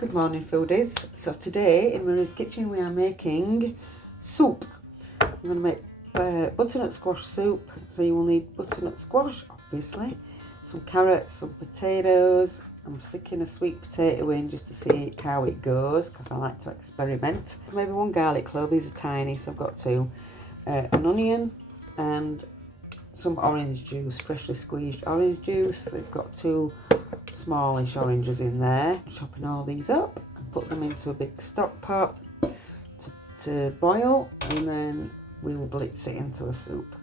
Good morning, foodies. So today in Marie's kitchen we are making soup. I'm going to make butternut squash soup. So you will need butternut squash, obviously, some carrots, some potatoes. I'm sticking a sweet potato in just to see how it goes because I like to experiment. Maybe one garlic clove. These are tiny, so I've got two. An onion and some orange juice, freshly squeezed orange juice. They've got two smallish oranges in there. Chopping all these up and put them into a big stock pot to boil, and then we will blitz it into a soup.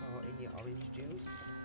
Pour in your orange juice.